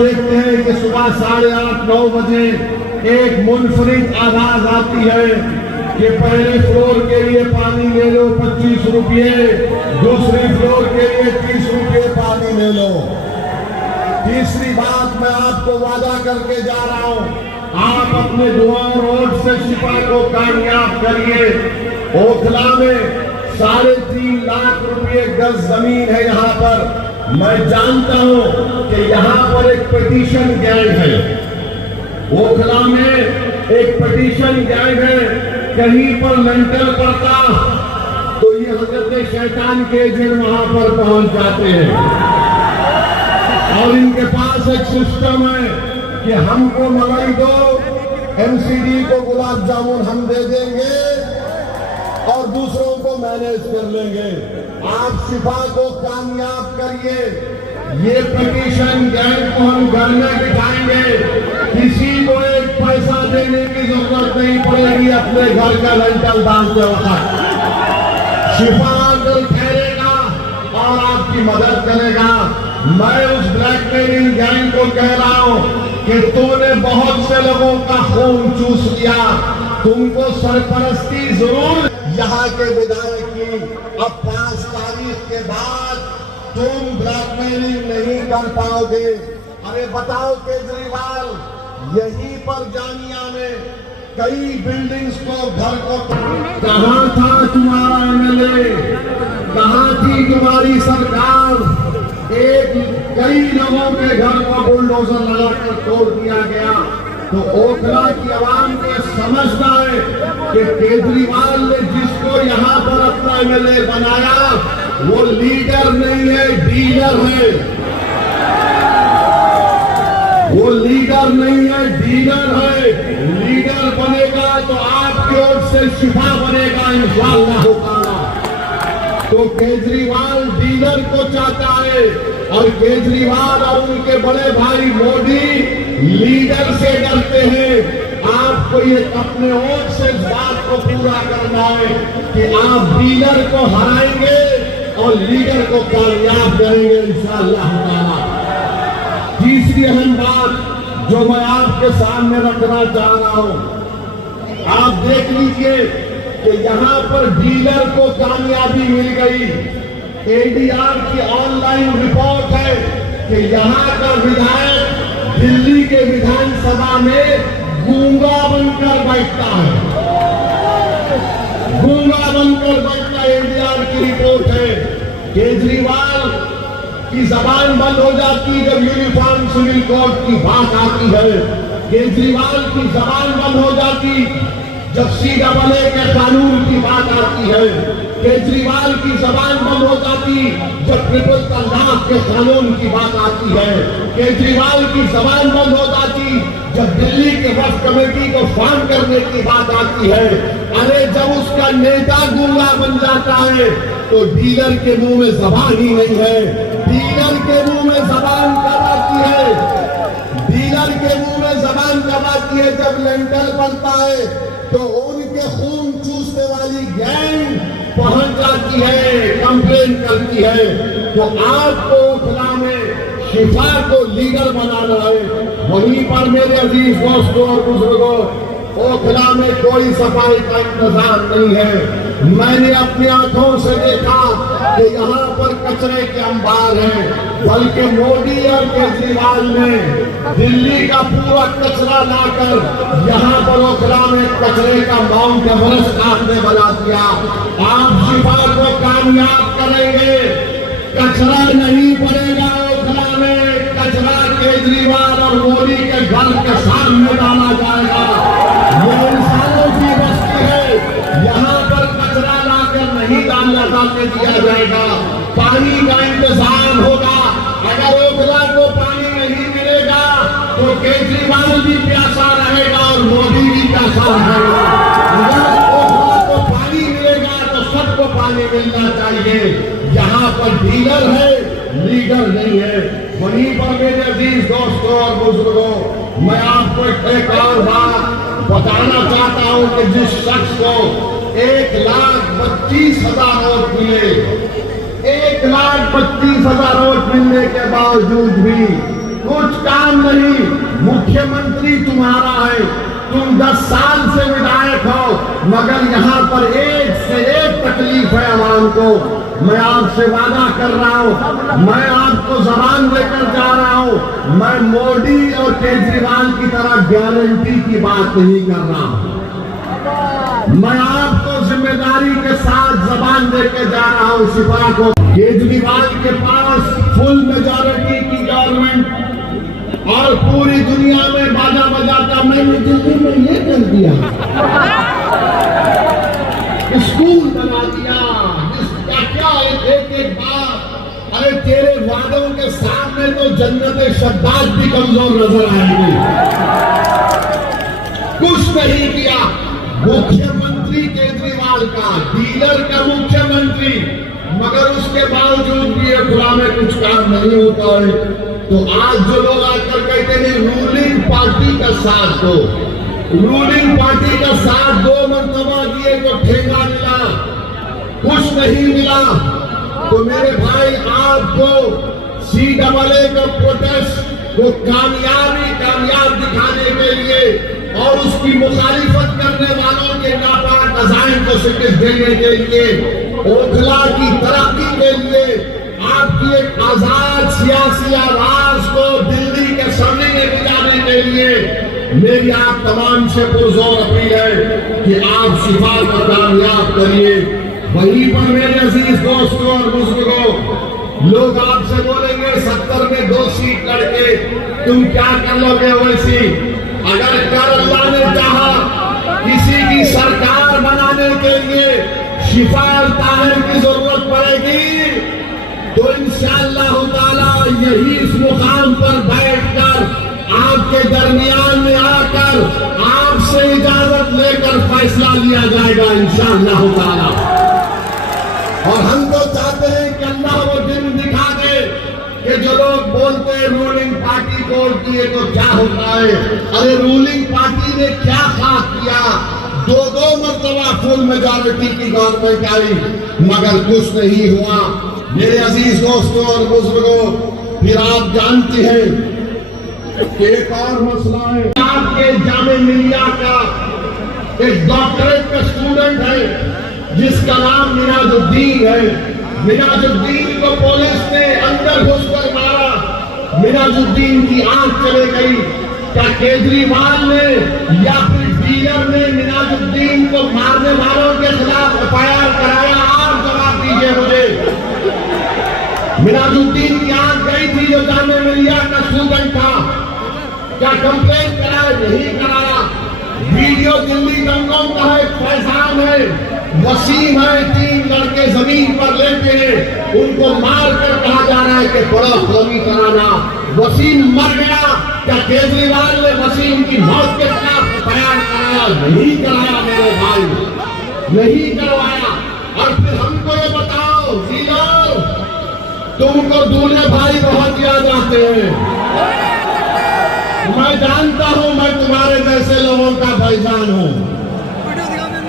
देखते हैं कि सुबह 8:30-9 बजे एक मुनफरिद आवाज आती है कि पहले फ्लोर के लिए पानी ले लो 25 रुपये, दूसरे फ्लोर के लिए 30 रुपये पानी ले लो। तीसरी बात मैं आपको वादा करके जा रहा हूं, आप अपने दुआओं रोड से शिफा को कामयाब करिए। ओखला में 3.5 लाख रुपए गज जमीन है यहाँ पर। मैं जानता हूं कि यहाँ पर एक पिटीशन गैंग है, ओखला में एक पिटीशन गैंग है। कहीं पर लेंटर पड़ता तो ये हजरत शैतान के एजेंट वहां पर पहुंच जाते हैं और इनके पास एक सिस्टम है कि हमको मलाई दो, एमसीडी को गुलाब जामुन हम दे देंगे और दूसरों को मैनेज कर लेंगे। आप शिफा को कामयाब करिए। ये पिटीशन गैंग को हम घर में बिठाएंगे, किसी को एक पैसा देने की जरूरत नहीं पड़ेगी। अपने घर का लेंटल डालते वक्त शिफा अंकल ठहरेगा और आपकी मदद करेगा। मैं उस ब्लैकमेलिंग गैंग को कह रहा हूं कि तुमने बहुत से लोगों का खून चूस लिया, तुमको सरपरस्ती जरूर यहाँ के विधायक की। अब 5 तारीख के बाद तुम ब्लैकमेलिंग नहीं कर पाओगे। अरे बताओ केजरीवाल, यहीं पर जामिया में कई बिल्डिंग्स को, घर को, कहां था तुम्हारा एमएलए, कहां थी तुम्हारी सरकार? कई लोगों के घर को बुलडोजर लगाकर तोड़ दिया गया। तो ओखला की आवाम को समझना है कि केजरीवाल ने जिसको यहाँ पर अपना एमएलए बनाया वो लीडर नहीं है, डीलर है। वो लीडर नहीं है, डीलर है। लीडर बनेगा तो आपकी ओर से शिफा बनेगा इंशाअल्लाह ताला। तो केजरीवाल डीलर को चाहता है और केजरीवाल और उनके बड़े भाई मोदी लीडर से डरते हैं। आपको ये अपने ओर से इस बात को पूरा करना है कि आप डीलर को हराएंगे और लीडर को कामयाब करेंगे इंशाअल्लाह ताला। तीसरी अहम बात जो मैं आपके सामने रखना चाह रहा हूं, आप देख लीजिए कि यहाँ पर डीलर को कामयाबी मिल गई। एडीआर की ऑनलाइन रिपोर्ट है कि यहाँ का विधायक दिल्ली के विधानसभा में गूंगा बनकर बैठता है, गूंगा बनकर बैठता। एडीआर की रिपोर्ट है। केजरीवाल की जबान बंद हो जाती जब यूनिफॉर्म सिविल कोड की बात आती है। केजरीवाल की जबान बंद हो जाती जब CAA के कानून की बात आती है। केजरीवाल की जबान बंद हो जाती जब ट्रिपल तलाक के कानून की बात आती है। केजरीवाल की जबान बंद हो जाती जब दिल्ली के वक्फ कमेटी को फॉर्म करने की बात आती है। अरे जब उसका नेता गूंगा बन जाता है तो डीलर के मुंह में जबान ही नहीं है। डीलर के मुंह में जबान कब आती है? डीलर के मुंह में जबान कब आती है? जब लेंटर बनता है तो उनके खून चूसने वाली गैंग पहुंच जाती है, कंप्लेन करती है। तो आपको ओखला में शिफा को लीडर बनाना है। वहीं पर मेरे अजीज दोस्तों और बुजुर्गों, ओखला में कोई सफाई का इंतजाम नहीं है। मैंने अपनी आंखों से देखा कि यहाँ पर कचरे के अंबार हैं, बल्कि मोदी और केजरीवाल ने दिल्ली का पूरा कचरा लाकर यहाँ पर ओखला में कचरे का माउंट एवरेस्ट आपने बना दिया। आप शिफा को कामयाब करेंगे, कचरा नहीं पड़ेगा ओखला में। कचरा केजरीवाल और मोदी के घर के सामने डाला जाएगा। ये इंसानों की बस्ती है, यहाँ पर कचरा लाकर नहीं डालने दिया जाएगा। पानी का इंतजाम होगा। अगर ओखला को पानी नहीं मिलेगा तो केजरीवाल भी प्यासा रहेगा और मोदी भी प्यासा रहेगा। अगर ओखला को पानी मिलेगा तो सबको पानी मिलना चाहिए। यहाँ पर डीलर है, लीडर नहीं है। वहीं पर मेरे अजीज दोस्तों और बुजुर्गों, मैं आपको एक और बात बताना चाहता हूं कि जिस शख्स को 1,32,000 वोट मिले, 1,32,000 वोट मिलने के बावजूद भी कुछ काम नहीं, मुख्यमंत्री तुम्हारा है। तुम 10 साल से विधायक हो, मगर यहाँ पर एक से एक तकलीफ है आवाम को। मैं आपसे वादा कर रहा हूँ, मैं आपको जबान देकर जा रहा हूँ, मैं मोदी और केजरीवाल की तरह गारंटी की बात नहीं कर रहा हूँ। मैं आपको जिम्मेदारी के साथ जबान देकर जा रहा हूँ सिपा को। केजरीवाल के पास फुल मेजॉरिटी की गवर्नमेंट और पूरी दुनिया में बाजा बजाता, मैंने दिल्ली में ये कर दिया, स्कूल बना दिया, इसका क्या एक बात। अरे तेरे वादों के सामने तो जन्नत शद्दाद भी कमजोर नजर आएंगी। कुछ नहीं किया। मुख्यमंत्री केजरीवाल का, डीलर का मुख्यमंत्री, मगर उसके बावजूद भी खुला में कुछ काम नहीं होता है। तो आज जो लोग आकर कहते हैं रूलिंग पार्टी का साथ दो, रूलिंग पार्टी का साथ 2 मरतबा दिए तो ठेंगा मिला, कुछ नहीं मिला। तो मेरे भाई आपको CAA का प्रोटेस्ट को कामयाब दिखाने के लिए और उसकी मुखालिफत करने वालों के नापाक अज़ाइम को शिकस्त देने के लिए, ओखला की तरक्की के लिए, आपकी एक आजाद सियासी आवाज को दिल्ली के सामने में जाने के लिए मेरी आप तमाम से पुरजोर अपील है कि आप शिफा को कामयाब करिए। वहीं पर मेरे अजीज दोस्तों और बुजुर्गों, लोग आपसे बोलेंगे 70 में 2 सीट लड़के तुम क्या कर लोगे ओवैसी? अगर कर अल्लाह ने चाहा किसी की सरकार बनाने के लिए शिफा ताहिर की जरूरत पड़ेगी तो इंशाअल्लाह ताला यही इस मुकाम पर बैठकर आपके दरमियान में आकर आपसे इजाजत लेकर फैसला लिया जाएगा इंशाअल्लाह ताला। और हम तो चाहते हैं कि अल्लाह वो दिन दिखा दे कि जो लोग बोलते हैं रूलिंग पार्टी तोड़ दिए तो क्या होता है। अरे रूलिंग पार्टी ने क्या खास किया? 2 मरतबा फुल मेजॉरिटी की गवर्नमेंट आई, मगर कुछ नहीं हुआ। मेरे अजीज दोस्तों और बुजुर्गों, फिर आप जानते हैं कि एक और मसला है। आपके जामे मिलिया का एक डॉक्टरेट का स्टूडेंट है जिसका नाम मिनाजुद्दीन है। मिनाजुद्दीन को पुलिस ने अंदर घुसकर मारा, मिनाजुद्दीन की आंख चले गई। क्या केजरीवाल ने या फिर डीलर ने मिनाजुद्दीन को मारने वालों के खिलाफ FIR कराया? आप जवाब दीजिए मुझे। मिनाजुद्दीन की आंख गई थी जो जामे मिलिया का स्टूडेंट था, क्या कंप्लेन कराया? नहीं कराया। वीडियो दिल्ली दंगों का है, फैजान है, वसीम है, 3 लड़के जमीन पर लेटे हैं, उनको मार कर कहा जा रहा है कि बड़ा कमी कराना। वसीम मर गया। क्या केजरीवाल ने वसीम की मौत के खिलाफ बयान कराया? नहीं कराया मेरे भाई, नहीं करवाया। और फिर हमको ये बताओ डीलर, तुमको दूल्हे भाई बहुत याद आते हैं। मैं जानता हूं मैं तुम्हारे जैसे लोगों का भाईजान हूं,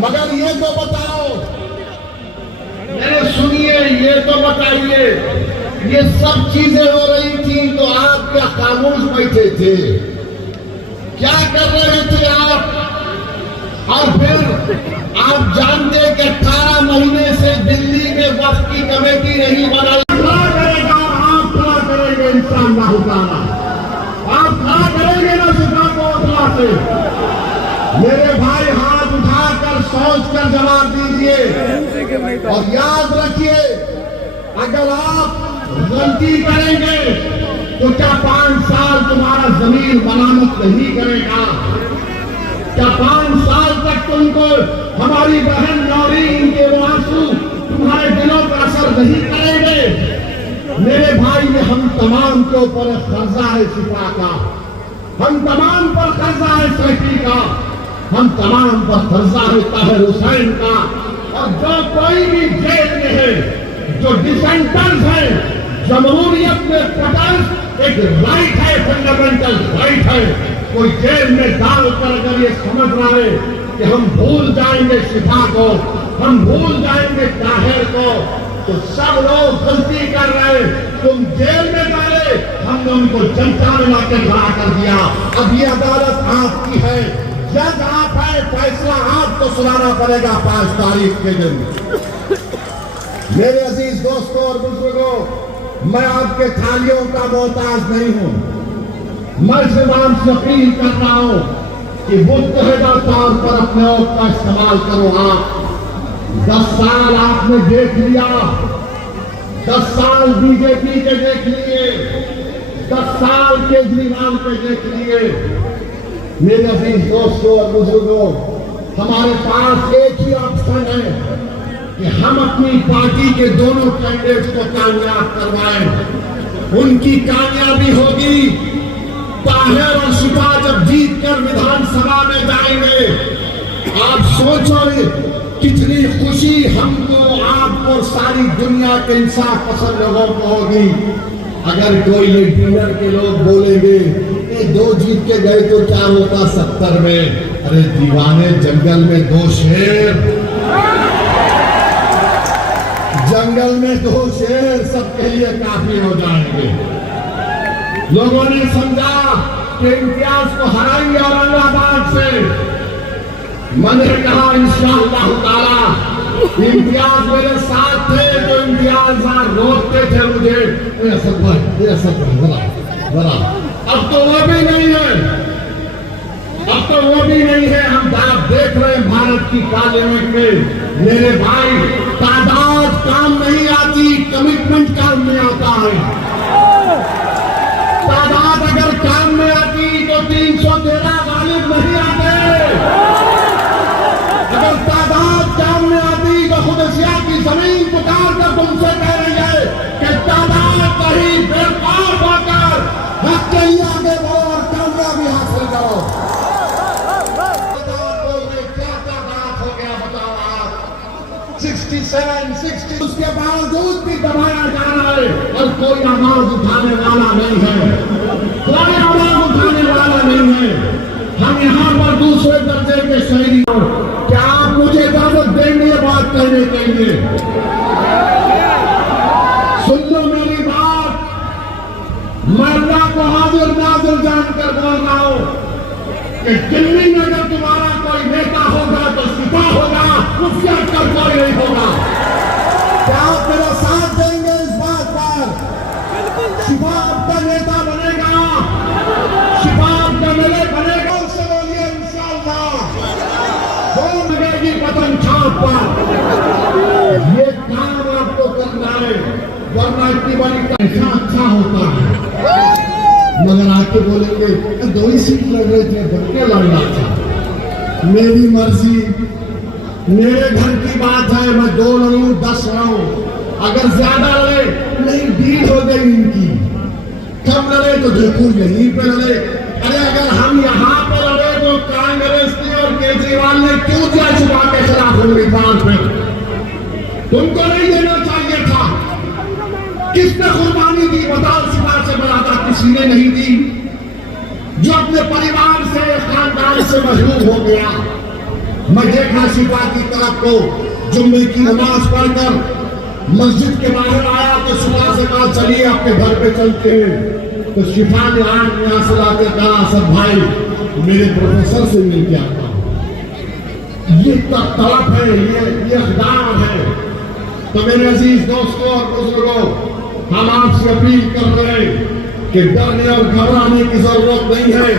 मगर ये तो बताओ, मेरे सुनिए, ये तो बताइए, ये सब चीजें हो रही थी तो आप क्या खामोश बैठे थे? क्या कर रहे थे आप? और फिर आप जानते कि 18 महीने से दिल्ली में वक्त की कमेटी नहीं बनाई। खड़ा करेगा, आप खड़ा करेंगे इंशाअल्लाह ताला, आप खड़ा करेंगे ना शिफा को ओखला से। मेरे भाई हाथ उठाकर सोच कर जवाब दीजिए और याद रखिए, अगर आप गलती करेंगे तो क्या 5 साल तुम्हारा जमीन मलामत नहीं करेगा? क्या 5 साल तक तुमको हमारी बहन नौरीन के आंसू तुम्हारे दिलों पर असर नहीं करेंगे? मेरे भाई, ये हम तमाम के ऊपर कर्जा है शिफा का, हम तमाम पर कर्जा है सैफी का, हम तमाम पर कर्जा है ताहिर हुसैन का। और जो कोई भी जेल में है, जो डिसेंटर्स है, जमहूरियत में प्रोटेस्ट एक राइट है, फंडामेंटल राइट है। कोई जेल में डालकर अगर ये समझ रहा है कि हम भूल जाएंगे शिफा को, हम भूल जाएंगे ताहिर को, तो सब लोग गलती कर रहे, तुम जेल में डाले, हमने उनको जनता में लाके खड़ा कर दिया। अब ये अदालत आपकी है, जज आप है, फैसला आपको सुनाना पड़ेगा 5 तारीख के दिन। मेरे अजीज दोस्तों और बुजुर्गों, मैं आपके थालियों का मोहताज नहीं हूं। मैं सिर्फ आपसे अपील कर रहा हूं कि मुत्तहिदा तौर पर अपने आप का इस्तेमाल करो। आप 10 साल आपने देख लिया, 10 साल बीजेपी के देख लिए, 10 साल केजरीवाल के देख लिए। मेरे अजीज दोस्तों और बुजुर्गों, हमारे पास एक ही ऑप्शन है कि हम अपनी पार्टी के दोनों कैंडिडेट्स को कामयाब करवाएं। उनकी कामयाबी होगी ताहिर और शिफा जब जीत कर विधानसभा में जाएंगे। आप सोचो कितनी खुशी हमको, आपको, सारी दुनिया के इंसाफ पसंद लोगों को होगी अगर कोई ये डिनर के लोग बोलेंगे कि 2 जीत के गए तो क्या होता 70 में। अरे दीवाने, जंगल में 2 शेर, जंगल में 2 शेर सबके लिए काफी हो जाएंगे। लोगों ने समझा कि इम्तियाज को हराएंगे औरंगाबाद से। मैंने कहा इंशाअल्लाह ताला, इम्तियाज मेरे साथ थे तो इम्तियाज रोकते थे मुझे, बड़ा। अब तो वो भी नहीं है, अब तो वो भी नहीं है। हम आप देख रहे हैं भारत की पार्लियामेंट में, मेरे भाई, तादाद काम नहीं आती, कमिटमेंट काम में आता है। तादाद अगर काम में आती तो 313 गालिब नहीं आते। अगर तादाद काम में आती तो खुदसिया की जमीन पुकार कर तुमसे कह रही है कि तादाद कहीं बेकार होकर हक के लिए आगे बढ़ो और कामयाबी हासिल करो। क्या तादाद हो गया बताओ आप? 67, 60, उसके बावजूद भी दबाया जा रहा है और कोई आवाज उठाने वाला नहीं है, कोई आवाज उठाने वाला नहीं है। हम यहाँ पर दूसरे दर्जे के शहरी, क्या आप मुझे इजाजत देंगे ये बात कहने के लिए? सुन लो मेरी बात, मैं अल्लाह को हाजिर नाजिर जानकर बोल रहा हूं कि दिल्ली में अगर तुम्हारा कोई नेता होगा तो शिफा होगा, उससे हटकर कोई नहीं होगा। क्या आप मेरा साथ देंगे इस बात पर? शिफा आपका नेता बनेगा, शिफा आपका मेले बनेगा। उससे बोलिए इंशाअल्लाह लगेगी पतन छाप पर। ये काम आपको करना है, वरना इतनी बड़ी पैसा अच्छा होता है। मगर आके बोलेंगे 2 ही सीट लग रहे थे, बच्चे लड़ना था। मेरी मर्जी, मेरे घर की बात है, मैं 2 लड़ूं 10 लड़ूं। अगर ज्यादा लड़े, नहीं डील हो गई इनकी, कम लड़े तो देखो यहीं पे लड़े। अरे अगर हम यहाँ पे लड़े तो कांग्रेस ने और केजरीवाल ने क्यों दिया शिफा के खिलाफ उम्मीदवार पे? तुमको नहीं देना चाहिए था। किसने कुर्बानी दी बताओ? शिफा से बराबर किसी ने नहीं दी। जो अपने परिवार से, खानदान से मजबूर हो गया। मैं देखा शिफा की तरफ को जुम्मे की नमाज पढ़कर मस्जिद के बाहर आया तो शिफा से कहा चलिए आपके घर पे चलते हैं। तो शिफा ने आग में आंसू लाकर कहा सब भाई मेरे प्रोफेसर से मिल के आता हूं। ये तड़प है, ये अखदार है। तो मेरे अजीज दोस्तों और बुजुर्गों, हम आपसे अपील कर रहे हैं कि डरने और घबराने की जरूरत नहीं है।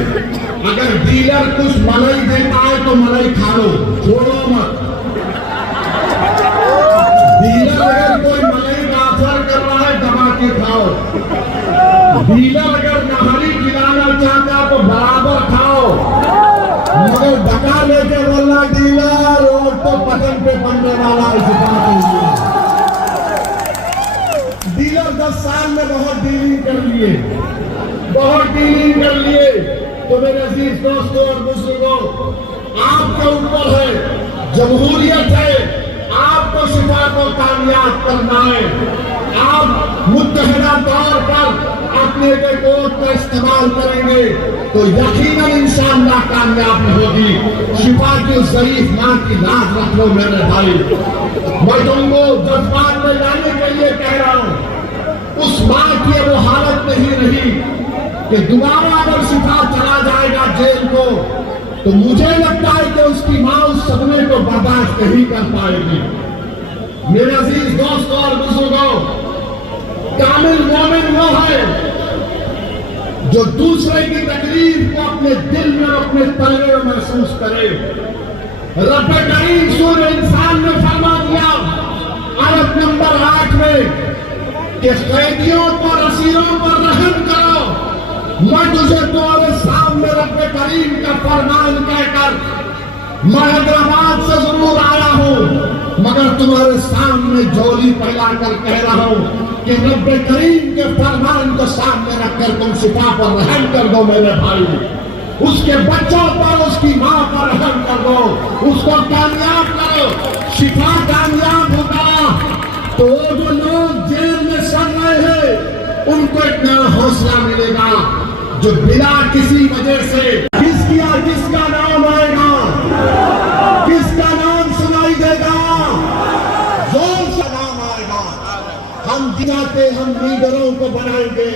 अगर डीलर कुछ मलाई देता है तो मलाई खा लो, छोड़ो मत। डीलर अगर कोई मलाई का ऑफर कर रहा है दबा के खाओ। डीलर अगर नहरी खिलाना चाहता तो बराबर खाओ, मगर धक्का लेके बोलना डीलर रोड तो पतन पे बनने वाला है। डीलर 10 साल में बहुत डीलिंग कर लिए, बहुत डीलिंग कर लिए। तो मेरे अजीज दोस्तों और बुजुर्गों, आपके ऊपर है, जमहूरियत है, आपको शिफा को कामयाब करना है। आप मुत्तहिदा तौर पर अपने वोट का इस्तेमाल करेंगे तो यकीनन इंशाअल्लाह कामयाब होगी। शिफा की उस शरीफ मां की लाज रख लो मेरे भाई। मैं तुमको जज्बात में लाने के लिए कह रहा हूं, उस मां की वो हालत नहीं रही कि दोबारा अगर सिपा चला जाएगा जेल को, तो मुझे लगता है कि उसकी मां उस सदमे को बर्दाश्त नहीं कर पाएगी। मेरे अजीज दोस्तों और बुजुर्गों, कामिल मोमिन वो है जो दूसरे की तकलीफ को अपने दिल में और अपने तले में महसूस करे। रब करीम सूरह इंसान ने फरमा दिया आयत नंबर 8 में कि कैदियों पर, असीरों पर रहम करो। मैं तुझे तुम्हारे सामने रब करीम का फरमान कहकर मैं हैदराबाद से जरूर आया हूं, मगर तुम्हारे सामने झोली फैलाकर कह रहा हूं कि रब करीम के फरमान को सामने रखकर तुम सिपा पर रहम कर दो मेरे भाई। उसके बच्चों पर, उसकी मां पर रहम कर दो, उसको कामयाब करो। सिपा कामयाब होगा तो वो जो लोग जेल में सड़ रहे हैं उनको इतना हौसला मिलेगा जो बिना किसी वजह से किसका नाम आएगा, किसका नाम सुनाई देगा, जोर से नाम आएगा। हम दिखाते, हम लीडरों को बनाएंगे।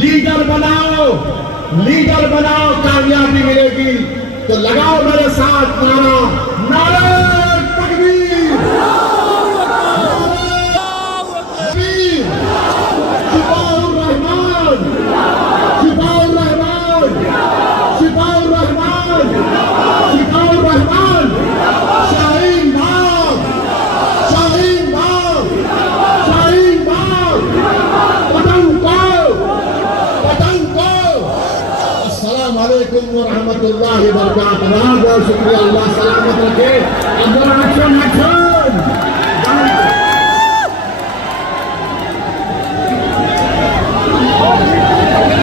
लीडर बनाओ, लीडर बनाओ, कामयाबी मिलेगी। तो लगाओ मेरे साथ नारा, नारे तकबीर, सिपाहुर रहमान, सिपाहुर रहमान, सिपाहुर रहमान, सिपाहुर रहमान, शाहीन बाग, शाहीन बाग, शाहीन बाग, पतंग को। अस्सलाम वालेकुम व रहमतुल्लाहि व बरकातहू। बहुत शुक्रिया, अल्लाह सलामत रखे।